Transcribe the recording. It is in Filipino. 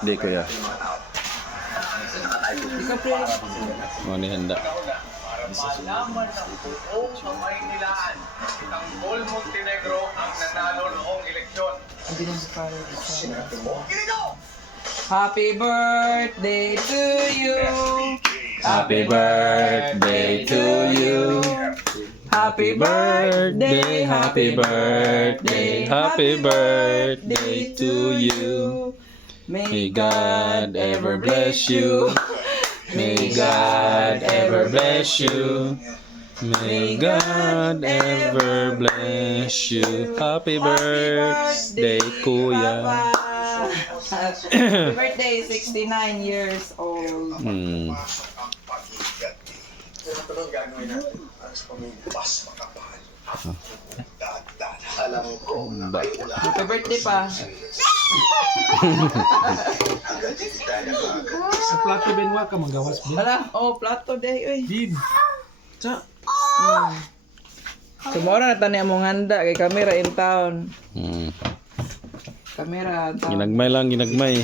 Hindi kuya. Ano ni handa? Malaman ng buong Kamaynilaan, ang Paul Montenegro ang nanalo noong eleksyon. Happy birthday to you. Happy birthday to you. Happy birthday, happy birthday, happy birthday to you. May God ever bless you. May God ever bless you. May God ever bless you. Happy birthday, kuya. Happy birthday, 69 years old. Hmm. Happy birthday pa. Sa plato din wa ka magawas din. Wala, oh, plato day, uy. Din. Sa Sumora na tani among handa kay camera in town. Hmm. Camera town. Ginagmay lang, ginagmay.